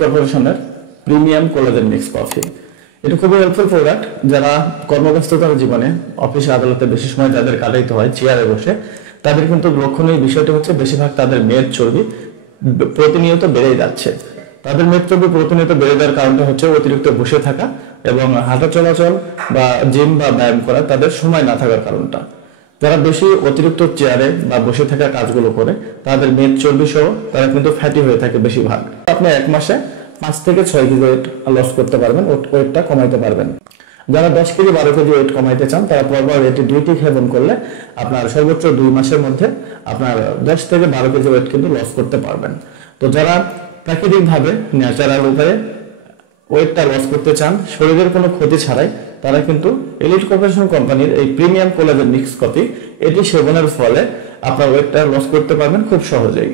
কর্পোরেশনের premium collagen mix coffee. এটা খুবই হেল্পফুল প্রোডাক্ট। যারা কর্মব্যস্ততার জীবনে অফিসে আদালতে বেশি সময় যাদের কাটাইতে হয় চেয়ারে বসে, তাদের কিন্তু লক্ষণীয় বিষয়টি হচ্ছে বেশিরভাগ তাদের মেদ চর্বি প্রতিনিয়ত বেড়ে যাচ্ছে। তাদের মেদ চর্বি প্রতিনিয়ত বেড়ে যাওয়ার কারণটা হচ্ছে অতিরিক্ত বসে থাকা এবং হাঁটা চলাচল বা জিম বা ব্যায়াম করা তাদের সময় না থাকার কারণটা। যারা বেশি অতিরিক্ত চেয়ারে বা বসে থাকা কাজগুলো করে তাদের মেদ চর্বি সহ তারা কিন্তু ফ্যাটি হয়ে থাকে বেশিরভাগ। আপনি 1 মাসে 5 থেকে 6 কেজি ওয়েট লস করতে পারবেন, ওয়েটটা কমাইতে পারবেন। যারা 10 কেজি 12 কেজি ওয়েট কমাইতে চান তারা পরপর এটি 2টি সেবন করলে আপনার সর্বোচ্চ 2 মাসের মধ্যে আপনার 10 থেকে 12 কেজি ওয়েট কিন্তু লস করতে পারবেন। তো যারা প্রাকৃতিকভাবে ন্যাচারাল উপায়ে ওয়েটটা লস করতে চান শরীরের কোনো ক্ষতি ছাড়াই, তারা কিন্তু এলিট কর্পোরেশন কোম্পানির এই প্রিমিয়াম কোলাজেন মিক্স কফি এটি সেবনের ফলে আপনার ওয়েটটা লস করতে পারবেন খুব সহজেই।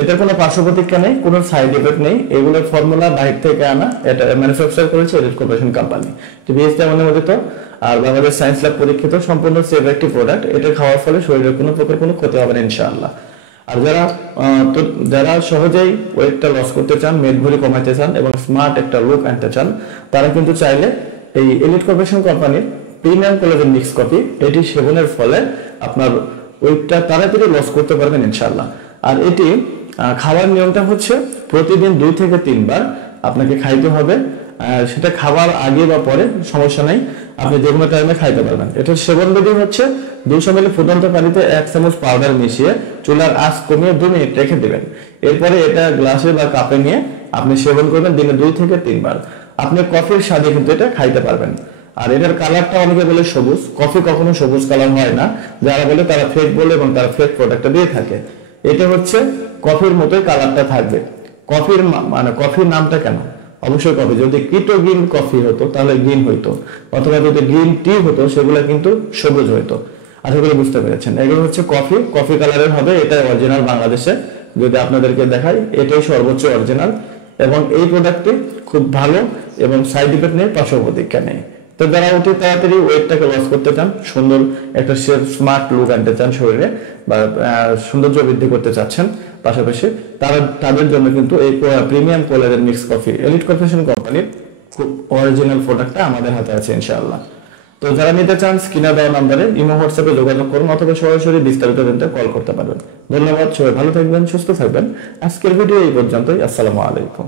এটার কোনো পার্শ্ব প্রতিক্রিয়া নেই, কোনো সাইড এফেক্ট নেই। এগুলোর ফর্মুলা বাইরে থেকে আনা, এটা ম্যানুফ্যাকচার করেছে এলিট কর্পোরেশন কোম্পানি। তো বিএসটি অনুমোদিত আর বাংলাদেশ সায়েন্স ল্যাব পরীক্ষিত সম্পূর্ণ সেফ একটি প্রোডাক্ট। এটা খাওয়ার ফলে শরীরের কোনো প্রকার কোনো ক্ষতি হবে না ইনশাআল্লাহ। আর যারা সহজেই ওয়েটটা লস করতে চান, মেদ ভরি কমাতে চান এবং স্মার্ট একটা লুক আনতে চান, তারা কিন্তু চাইলে এই এলিট কর্পোরেশন কোম্পানির প্রিমিয়াম কোলাজেন মিক্স কফি এটি সেবনের ফলে আপনার ওয়েটটা তাড়াতাড়ি লস করতে পারবেন ইনশাআল্লাহ। আর এটি খাওয়ার নিয়মটা হচ্ছে প্রতিদিন 2 থেকে 3 বার আপনাকে খাইতে হবে। সেটা খাবার আগে বা পরে সমস্যা নাই, আপনি যে কোনো টাইমে খাইতে পারবেন। এটা সেবন বিধি হচ্ছে 200 মিলি ফুটন্ত পানিতে 1 চামচ পাউডার মিশিয়ে চুলার আঁচ কমিয়ে 2 মিনিট রেখে দিবেন। এরপরে এটা গ্লাসে বা কাপে নিয়ে আপনি সেবন করবেন দিনে 2 থেকে 3 বার। আপনি কফির স্বাদে কিন্তু এটা খাইতে পারবেন। আর এটার কালারটা অনেকে বলে সবুজ, কফি কখনো সবুজ কালার হয় না। যারা বলে তারা ফেক বলে এবং তারা ফেক প্রোডাক্টটা দিয়ে থাকে। এটা হচ্ছে কফির মতোই কালারটা থাকবে। কফির কফির নামটা কেন? অবশ্যই কফি। যদি কিটো গ্রিন কফি হতো তাহলে গ্রিন হইতো, অথবা যদি গ্রিন টি হতো সেগুলো কিন্তু সবুজ হইতো। আশা করি বুঝতে পেরেছেন। এগুলো হচ্ছে কফি কালারের হবে। এটা অরিজিনাল বাংলাদেশে যদি আপনাদেরকে দেখাই, এটাই সর্বোচ্চ অরিজিনাল এবং এই প্রোডাক্টটি খুব ভালো এবং সাইড ইফেক্ট নেই, পার্শ্ব প্রতিক্রিয়া নেই। তো যারা অতি তাড়াতাড়ি ওয়েটটাকে লস করতে চান, সুন্দর একটা স্মার্ট লুক আনতে চান শরীরে বা সৌন্দর্য বৃদ্ধি করতে চাচ্ছেন পাশাপাশি, তাদের জন্য কিন্তু এই premium collagen mix coffee elite corporation কোম্পানির খুব অরিজিনাল প্রোডাক্টটা আমাদের হাতে আছে ইনশাআল্লাহ। তো যারা নিতে চান স্ক্রিনে দেওয়া নম্বরে ইমো হোয়াটসঅ্যাপে যোগাযোগ করুন অথবা সরাসরি বিস্তারিত জানতে কল করতে পারবেন। ধন্যবাদ, সবাই ভালো থাকবেন, সুস্থ থাকবেন। আজকের ভিডিও এই পর্যন্তই। আসসালামু আলাইকুম।